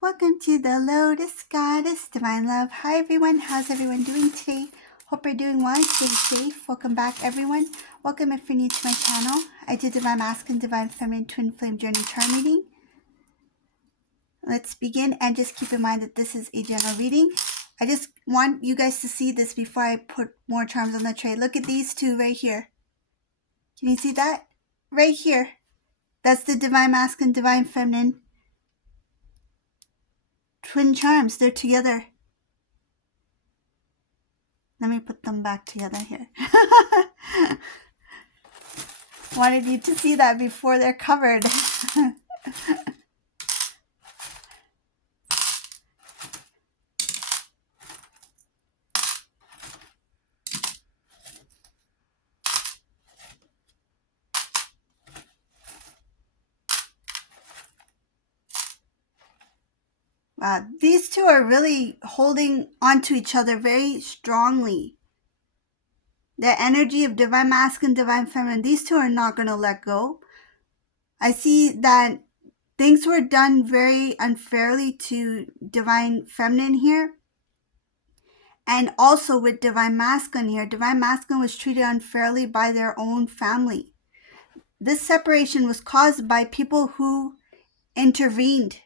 Welcome to the Lotus Goddess, Divine Love. Hi everyone, how's everyone doing today? Hope you're doing well, staying safe. Welcome back everyone. Welcome if you're new to my channel. I do Divine Masculine, Divine Feminine, Twin Flame Journey Chart reading. Let's begin, and just keep in mind that this is a general reading. I just want you guys to see this before I put more charms on the tray. Look at these two right here. Can you see that? Right here. That's the Divine Masculine, Divine Feminine twin charms. They're together. Let me put them back together here. Wanted you to see that before they're covered. Wow, these two are really holding onto each other very strongly. The energy of Divine Masculine, Divine Feminine, these two are not going to let go. I see that things were done very unfairly to Divine Feminine here. And also with Divine Masculine here, Divine Masculine was treated unfairly by their own family. This separation was caused by people who intervened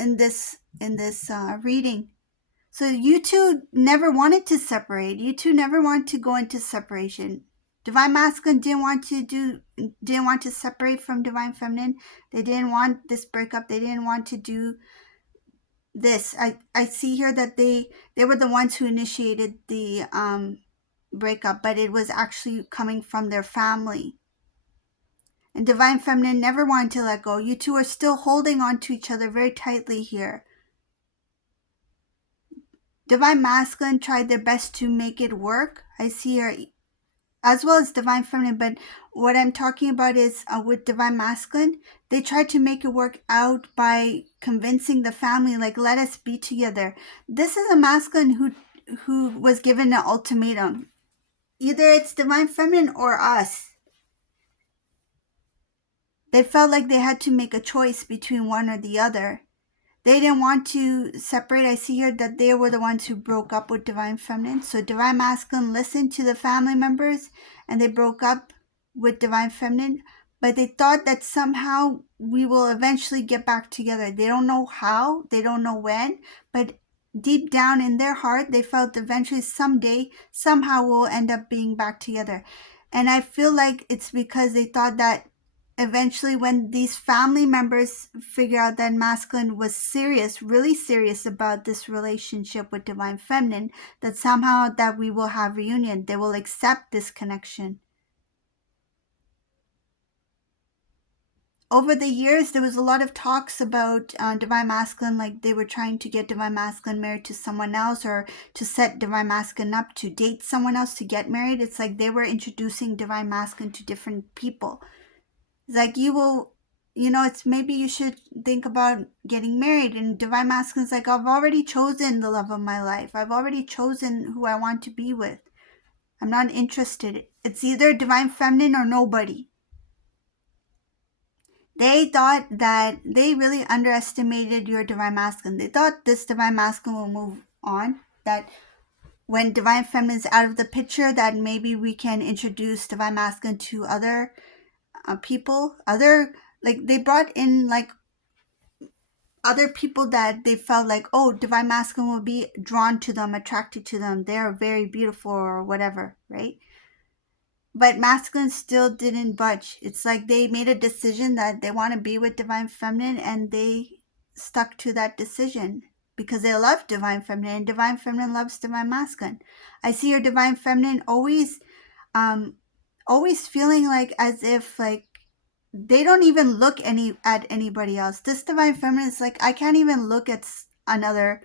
in this reading. So you two never wanted to separate. You two never wanted to go into separation. Divine Masculine didn't want to separate from Divine Feminine. They didn't want this breakup. They didn't want to do this. I see here that they were the ones who initiated the breakup, but it was actually coming from their family. And Divine Feminine never wanted to let go. You two are still holding on to each other very tightly here. Divine Masculine tried their best to make it work. I see here, as well as Divine Feminine, but what I'm talking about is with Divine Masculine, they tried to make it work out by convincing the family, like, let us be together. This is a masculine who was given an ultimatum. Either it's Divine Feminine or us. They felt like they had to make a choice between one or the other. They didn't want to separate. I see here that they were the ones who broke up with Divine Feminine. So Divine Masculine listened to the family members and they broke up with Divine Feminine. But they thought that somehow we will eventually get back together. They don't know how, they don't know when, but deep down in their heart, they felt eventually someday, somehow we'll end up being back together. And I feel like it's because they thought that eventually when these family members figure out that Masculine was serious, really serious about this relationship with Divine Feminine, that somehow that we will have reunion, they will accept this connection. Over the years, there was a lot of talks about Divine Masculine, like they were trying to get Divine Masculine married to someone else, or to set Divine Masculine up to date someone else to get married. It's like they were introducing Divine Masculine to different people. It's like, it's maybe you should think about getting married. And Divine Masculine's like, I've already chosen the love of my life. I've already chosen who I want to be with. I'm not interested. It's either Divine Feminine or nobody. They thought that they really underestimated your Divine Masculine. They thought this Divine Masculine will move on. That when Divine Feminine is out of the picture, that maybe we can introduce Divine Masculine to other people, they brought in like other people that they felt like, oh, Divine Masculine will be drawn to them, attracted to them, they're very beautiful or whatever, right? But Masculine still didn't budge. It's like they made a decision that they want to be with Divine Feminine, and they stuck to that decision because they love Divine Feminine, and Divine Feminine loves Divine Masculine. I see your Divine Feminine always feeling like as if like they don't even look at anybody else. This Divine Feminine is like, I can't even look at another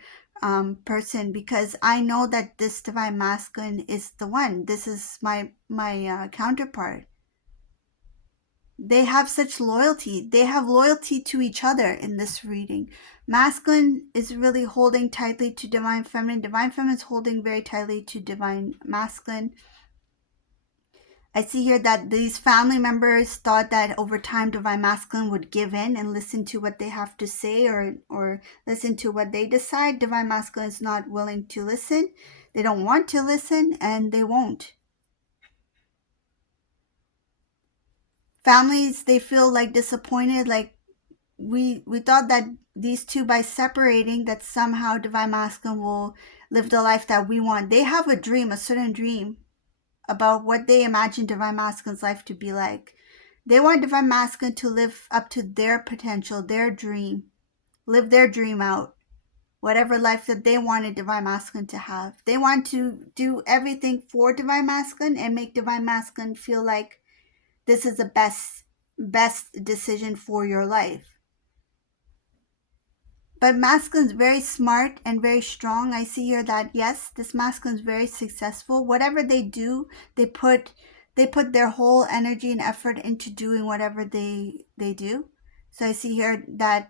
person because I know that this Divine Masculine is the one. This is my counterpart. They have such loyalty. They have loyalty to each other in this reading. Masculine is really holding tightly to Divine Feminine. Divine Feminine is holding very tightly to Divine Masculine. I see here that these family members thought that over time divine masculine would give in and listen to what they have to say, or listen to what they decide. Divine masculine is not willing to listen. They don't want to listen, and they won't. Families, they feel like disappointed, like we thought that these two, by separating, that somehow divine masculine will live the life that we want. They have a dream, a certain dream about what they imagine divine masculine's life to be like. They want divine masculine to live up to their potential, their dream, live their dream out, whatever life that they wanted divine masculine to have. They want to do everything for divine masculine and make divine masculine feel like this is the best decision for your life. But masculine's very smart and very strong. I see here that yes, this masculine's very successful. Whatever they do, they put their whole energy and effort into doing whatever they do. So I see here that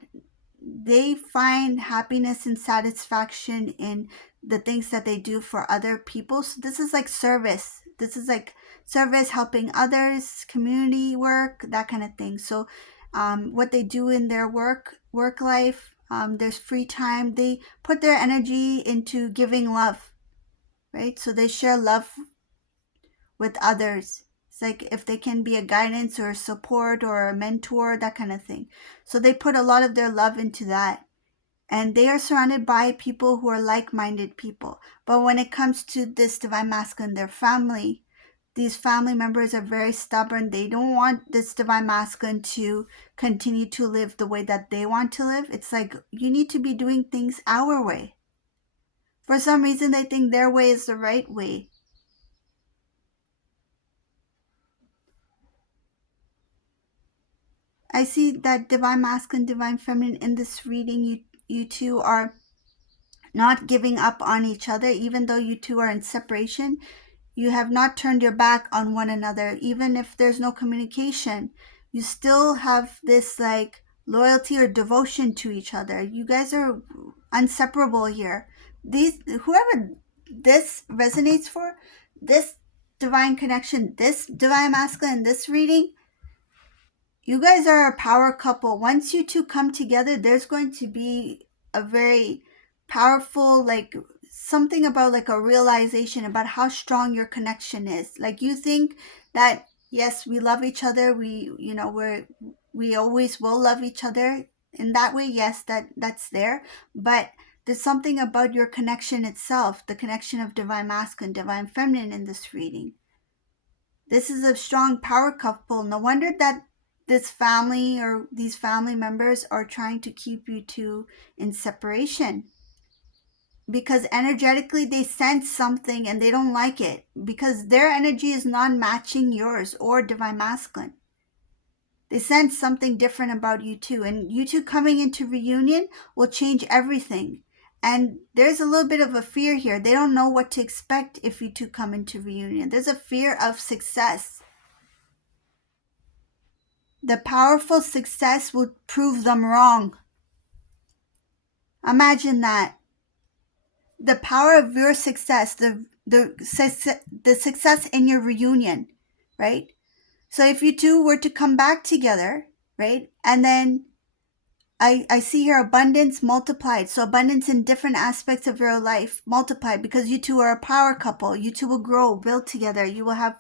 they find happiness and satisfaction in the things that they do for other people. So this is like service. This is like service, helping others, community work, that kind of thing. So what they do in their work life, there's free time. They put their energy into giving love, right? So they share love with others. It's like if they can be a guidance or a support or a mentor, that kind of thing. So they put a lot of their love into that. And they are surrounded by people who are like-minded people. But when it comes to this divine masculine, their family, these family members are very stubborn. They don't want this divine masculine to continue to live the way that they want to live. It's like, you need to be doing things our way. For some reason, they think their way is the right way. I see that divine masculine, divine feminine in this reading, you two are not giving up on each other. Even though you two are in separation, you have not turned your back on one another. Even if there's no communication, you still have this like loyalty or devotion to each other. You guys are inseparable here. Whoever this resonates for, this divine connection, this divine masculine, this reading, you guys are a power couple. Once you two come together, there's going to be a very powerful, like something about like a realization about how strong your connection is. Like you think that yes, we love each other. We always will love each other in that way. Yes, that's there. But there's something about your connection itself, the connection of divine masculine, divine feminine in this reading. This is a strong power couple. No wonder that this family or these family members are trying to keep you two in separation, because energetically they sense something and they don't like it because their energy is not matching yours or divine masculine. They sense something different about you two, and you two coming into reunion will change everything. And there's a little bit of a fear here. They don't know what to expect if you two come into reunion. There's a fear of success. The powerful success will prove them wrong. Imagine that. The power of your success, the success in your reunion, right? So if you two were to come back together, right? And then I see here abundance multiplied. So abundance in different aspects of your life multiplied, because you two are a power couple. You two will grow, build together. You will have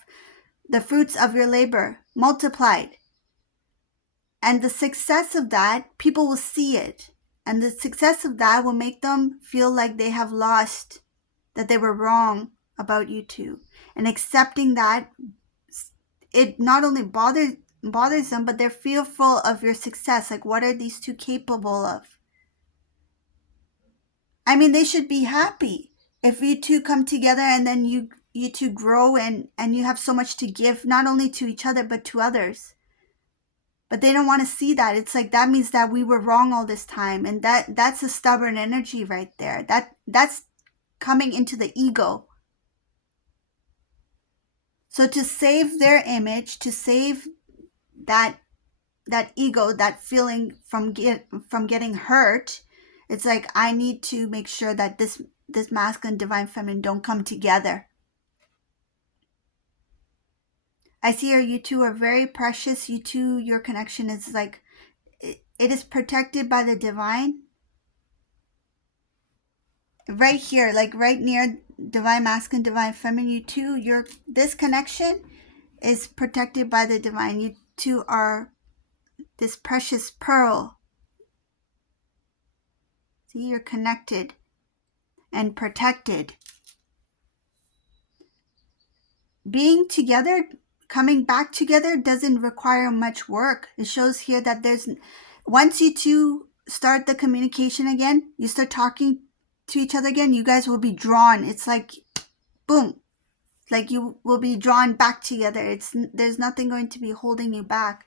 the fruits of your labor multiplied. And the success of that, people will see it. And the success of that will make them feel like they have lost, that they were wrong about you two. And accepting that, it not only bothers them, but they're fearful of your success. Like, what are these two capable of? I mean, they should be happy if you two come together and then you two grow and you have so much to give, not only to each other, but to others. But they don't want to see that. It's like, that means that we were wrong all this time. And that's a stubborn energy right there. That's coming into the ego. So to save their image, to save that ego, that feeling from getting hurt, it's like, I need to make sure that this masculine, divine feminine don't come together. I see here you two are very precious. You two, your connection is like, it is protected by the divine. Right here, like right near divine masculine, divine feminine, you two, this connection is protected by the divine. You two are this precious pearl. See, you're connected and protected. Being together, coming back together doesn't require much work. It shows here that once you two start the communication again, you start talking to each other again, you guys will be drawn. It's like, boom, like you will be drawn back together. There's nothing going to be holding you back.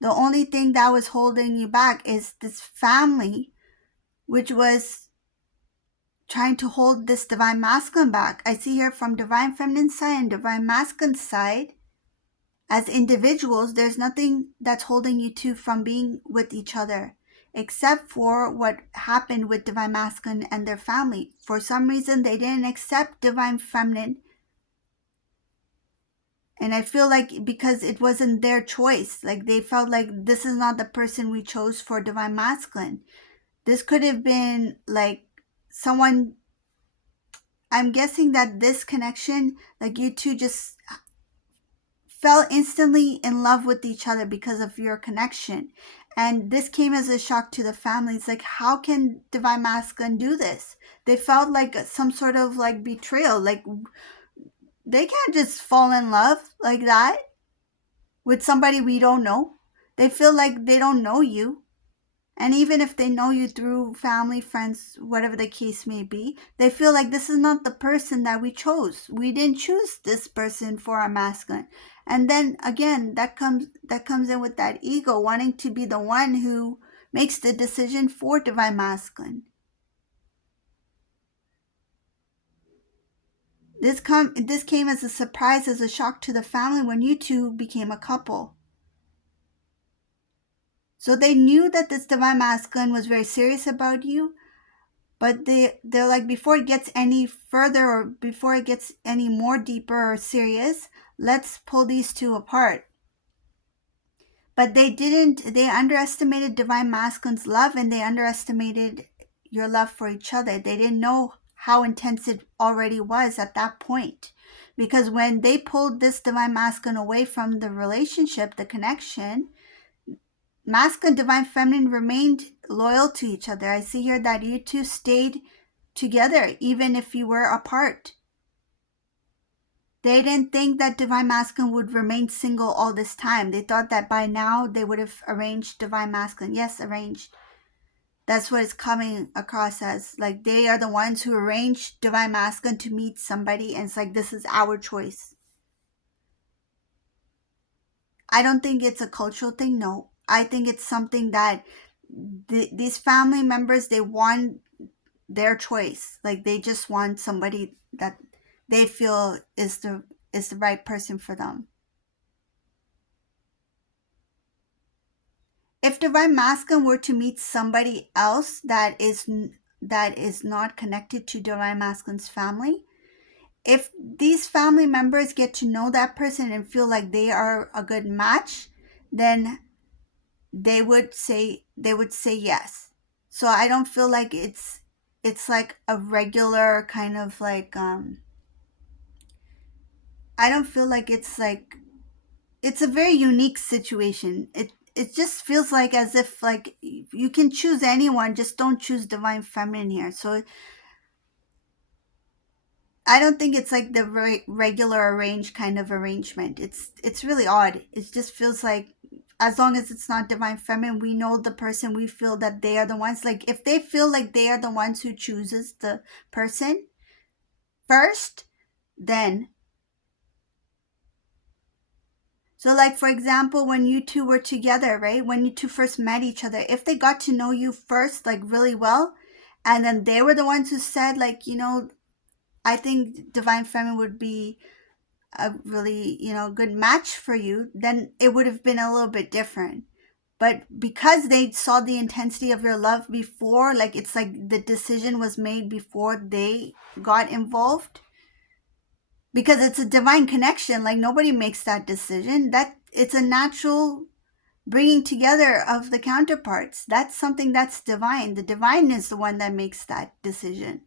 The only thing that was holding you back is this family, which was trying to hold this divine masculine back. I see here from divine feminine side and divine masculine side, as individuals, there's nothing that's holding you two from being with each other, except for what happened with divine masculine and their family. For some reason, they didn't accept divine feminine. And I feel like because it wasn't their choice, like they felt like this is not the person we chose for divine masculine. This could have been like someone, I'm guessing that this connection, like you two just fell instantly in love with each other because of your connection. And this came as a shock to the family. It's like, how can divine masculine do this? They felt like some sort of like betrayal. Like they can't just fall in love like that with somebody we don't know. They feel like they don't know you. And even if they know you through family, friends, whatever the case may be, they feel like this is not the person that we chose. We didn't choose this person for our masculine. And then again, that comes in with that ego, wanting to be the one who makes the decision for divine masculine. This came as a surprise, as a shock to the family when you two became a couple. So they knew that this divine masculine was very serious about you, but they're like, before it gets any further or before it gets any more deeper or serious, let's pull these two apart. But they underestimated divine masculine's love, and they underestimated your love for each other. They didn't know how intense it already was at that point. Because when they pulled this divine masculine away from the relationship, the connection, masculine, divine feminine remained loyal to each other. I see here that you two stayed together even if you were apart. They didn't think that divine masculine would remain single all this time. They thought that by now they would have arranged divine masculine. Yes, arranged. That's what it's coming across as. Like they are the ones who arranged divine masculine to meet somebody, and it's like, this is our choice. I don't think it's a cultural thing. No, I think it's something that these family members, they want their choice. Like they just want somebody that they feel is the right person for them. If divine masculine were to meet somebody else that is not connected to divine masculine's family, if these family members get to know that person and feel like they are a good match, then they would say yes. So I don't feel like it's like a regular kind of like I don't feel like it's like, it's a very unique situation. It just feels like as if like you can choose anyone, just don't choose divine feminine here. So I don't think it's like the regular arranged kind of arrangement. It's really odd. It just feels like as long as it's not divine feminine, we know the person, we feel that they are the ones. Like if they feel like they are the ones who chooses the person first, then. So like, for example, when you two were together, right? When you two first met each other, if they got to know you first, like really well, and then they were the ones who said like, I think divine feminine would be a really, good match for you, then it would have been a little bit different. But because they saw the intensity of your love before, like it's like the decision was made before they got involved, because it's a divine connection. Like nobody makes that decision. That it's a natural bringing together of the counterparts. That's something that's divine. The divine is the one that makes that decision.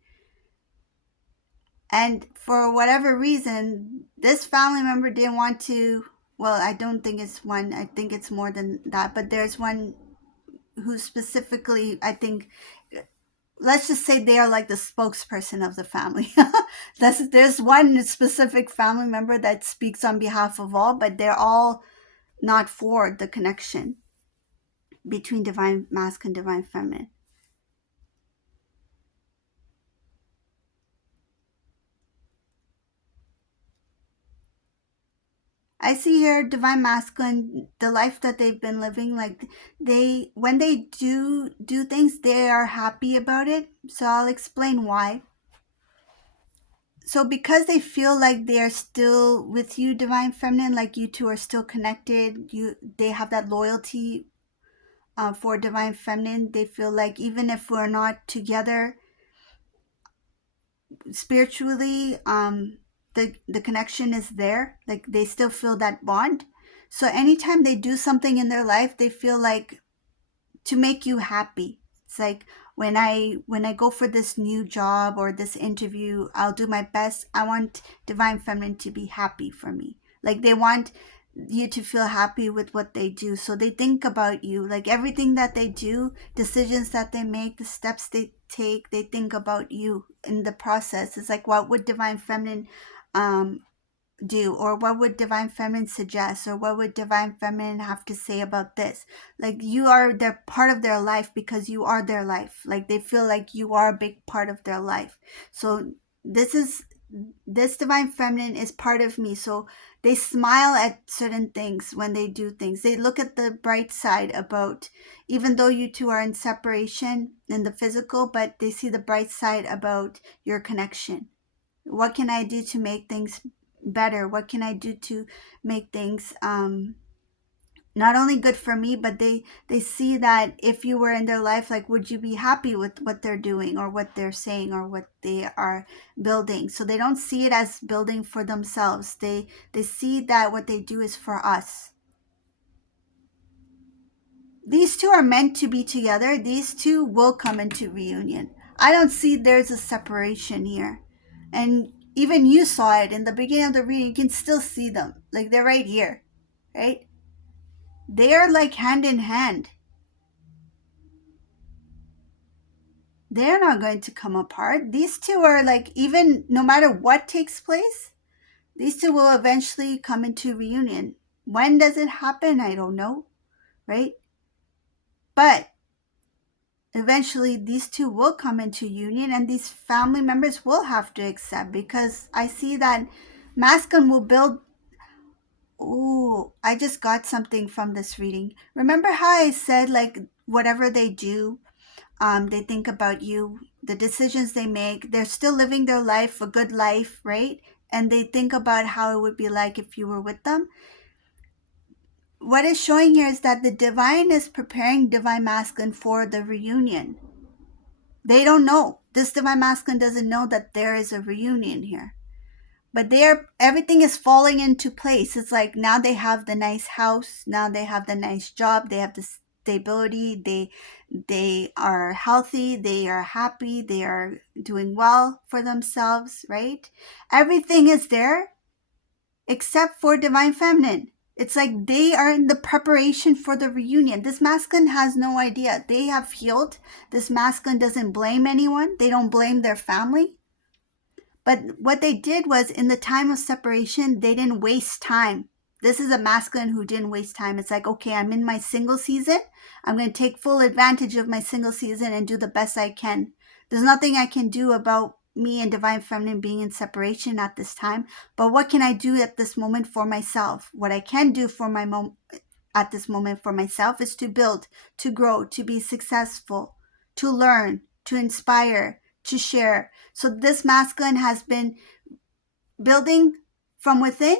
And for whatever reason, this family member didn't want to. Well, I don't think it's one. I think it's more than that. But there's one who specifically, I think, let's just say they are like the spokesperson of the family. There's one specific family member that speaks on behalf of all, but they're all not for the connection between divine masculine and divine feminine. I see here divine masculine, the life that they've been living, like they when they do things, they are happy about it. So I'll explain why. So because they feel like they are still with you, divine feminine, like you two are still connected, they have that loyalty for divine feminine. They feel like even if we're not together spiritually, the connection is there. Like they still feel that bond. So anytime they do something in their life, they feel like to make you happy. It's like when I go for this new job or this interview, I'll do my best. I want divine feminine to be happy for me. Like they want you to feel happy with what they do. So they think about you. Like everything that they do, decisions that they make, the steps they take, they think about you in the process. It's like what would divine feminine um do, or what would divine feminine suggest, or what would divine feminine have to say about this. Like you are their part of their life because you are their life. Like they feel like you are a big part of their life. So this is this divine feminine is part of me. So they smile at certain things when they do things. They look at the bright side about, even though you two are in separation in the physical, but they see the bright side about your connection. What can I do to make things better? What can I do to make things not only good for me, but they see that if you were in their life, like would you be happy with what they're doing or what they're saying or what they are building? So they don't see it as building for themselves. They see that what they do is for us. These two are meant to be together. These two will come into reunion. I don't see there's a separation here. And even you saw it in the beginning of the reading. You can still see them. Like they're right here, right? They are like hand in hand. They're not going to come apart. These two are like, even no matter what takes place, these two will eventually come into reunion. When does it happen? I don't know, right? But eventually these two will come into union, and these family members will have to accept, because I see that masculine will build. Oh, I just got something from this reading. Remember how I said, like, whatever they do, they think about you, the decisions they make, they're still living their life, a good life, right? And they think about how it would be like if you were with them. What is showing here is that the divine is preparing divine masculine for the reunion. They don't know. This divine masculine doesn't know that there is a reunion here. But everything is falling into place. It's like now they have the nice house, now they have the nice job, they have the stability, they are healthy, they are happy, they are doing well for themselves, right? Everything is there except for divine feminine. It's like they are in the preparation for the reunion. This masculine has no idea. They have healed. This masculine doesn't blame anyone. They don't blame their family. But what they did was, in the time of separation, they didn't waste time. This is a masculine who didn't waste time. It's like, okay, I'm in my single season. I'm going to take full advantage of my single season and do the best I can. There's nothing I can do about me and divine feminine being in separation at this time. But what can I do at this moment for myself? What I can do for at this moment for myself is to build, to grow, to be successful, to learn, to inspire, to share. So this masculine has been building from within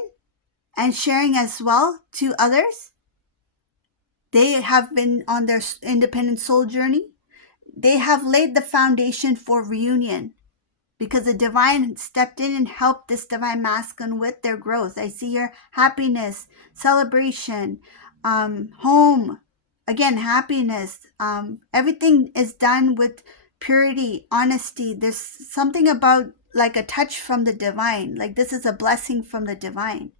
and sharing as well to others. They have been on their independent soul journey. They have laid the foundation for reunion. because the divine stepped in and helped this divine masculine with their growth. I see here happiness, celebration, home, again, happiness. Everything is done with purity, honesty. There's something about like a touch from the divine. Like this is a blessing from the divine.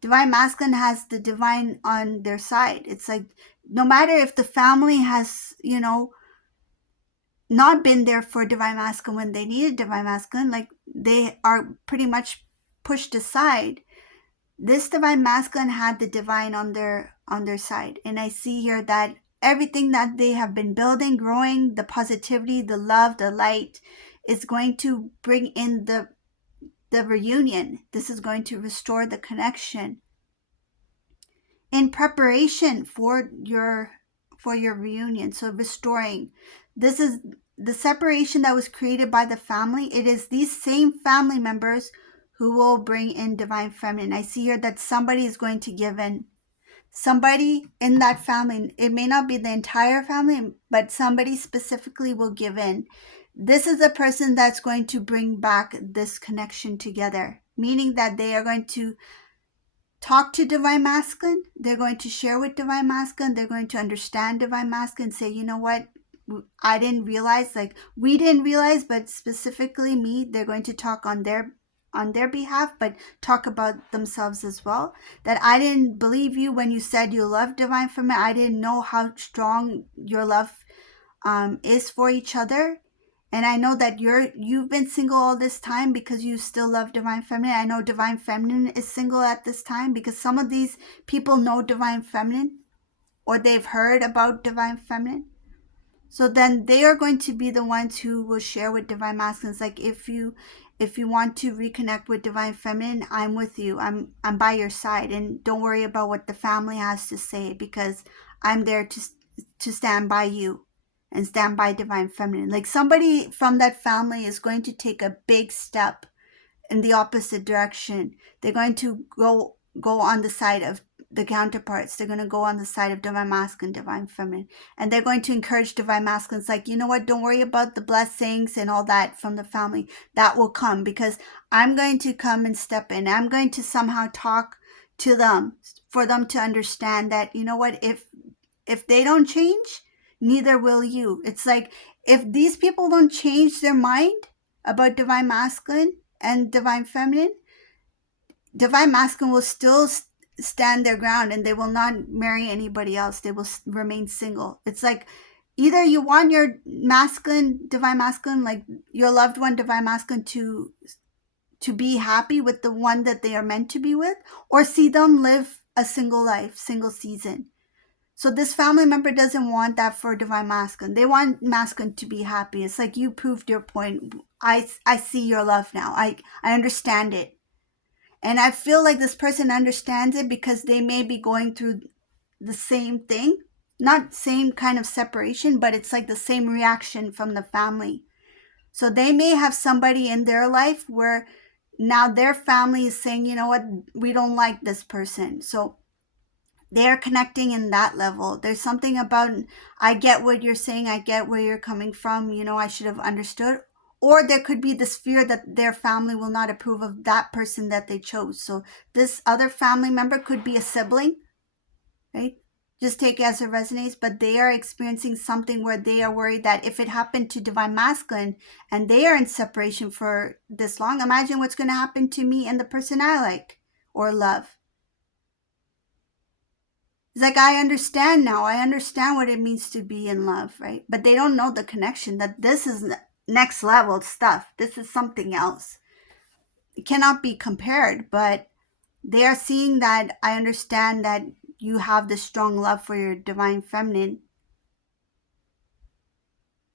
Divine masculine has the divine on their side. It's like no matter if the family has, not been there for divine masculine when they needed divine masculine, like they are pretty much pushed aside. This divine masculine had the divine on their side. And I see here that everything that they have been building, growing, the positivity, the love, the light is going to bring in the reunion. This is going to restore the connection in preparation for your reunion. So restoring, this is the separation that was created by the family. It is these same family members who will bring in divine feminine. I see here that somebody is going to give in. Somebody in that family, it may not be the entire family, but somebody specifically will give in. This is the person that's going to bring back this connection together, meaning that they are going to talk to divine masculine. They're going to share with divine masculine. They're going to understand divine masculine and say, you know what, I didn't realize, like we didn't realize, but specifically me, they're going to talk on their behalf, but talk about themselves as well. That I didn't believe you when you said you love divine feminine. I didn't know how strong your love is for each other. And I know that you've been single all this time because you still love divine feminine. I know divine feminine is single at this time because some of these people know divine feminine or they've heard about divine feminine. So then they are going to be the ones who will share with divine masculine. It's like if you want to reconnect with divine feminine, I'm with you. I'm by your side, and don't worry about what the family has to say because I'm there to stand by you and stand by divine feminine. Like somebody from that family is going to take a big step in the opposite direction. They're going to go on the side of the counterparts. They're going to go on the side of divine masculine, divine feminine, and they're going to encourage divine masculine. It's like, you know what, don't worry about the blessings and all that from the family. That will come because I'm going to come and step in. I'm going to somehow talk to them for them to understand that, you know what, if they don't change, neither will you. It's like if these people don't change their mind about divine masculine and divine feminine, divine masculine will still stand their ground and they will not marry anybody else. They will remain single. It's like either you want your masculine, divine masculine, like your loved one, divine masculine, to be happy with the one that they are meant to be with, or see them live a single life, single season. So this family member doesn't want that for divine masculine. They want masculine to be happy. It's like you proved your point. I see your love now. I understand it. And I feel like this person understands it because they may be going through the same thing. Not same kind of separation, but it's like the same reaction from the family. So they may have somebody in their life where now their family is saying, you know what, we don't like this person. So they're connecting in that level. There's something about, I get what you're saying. I get where you're coming from. You know, I should have understood. Or there could be this fear that their family will not approve of that person that they chose. So this other family member could be a sibling, right? Just take it as it resonates, but they are experiencing something where they are worried that if it happened to divine masculine and they are in separation for this long, imagine what's going to happen to me and the person I like or love. It's like, I understand now. I understand what it means to be in love, right? But they don't know the connection, that this is next level stuff. This is something else. It cannot be compared, but they are seeing that I understand that you have this strong love for your divine feminine.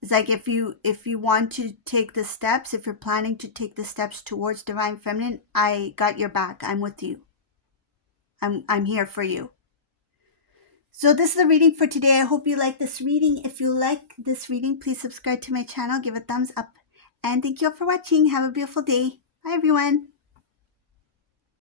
It's like if you want to take the steps, if you're planning to take the steps towards divine feminine, I got your back. I'm with you. I'm here for you. So this is the reading for today. I hope you like this reading. If you like this reading, please subscribe to my channel, give a thumbs up. And thank you all for watching. Have a beautiful day. Bye, everyone.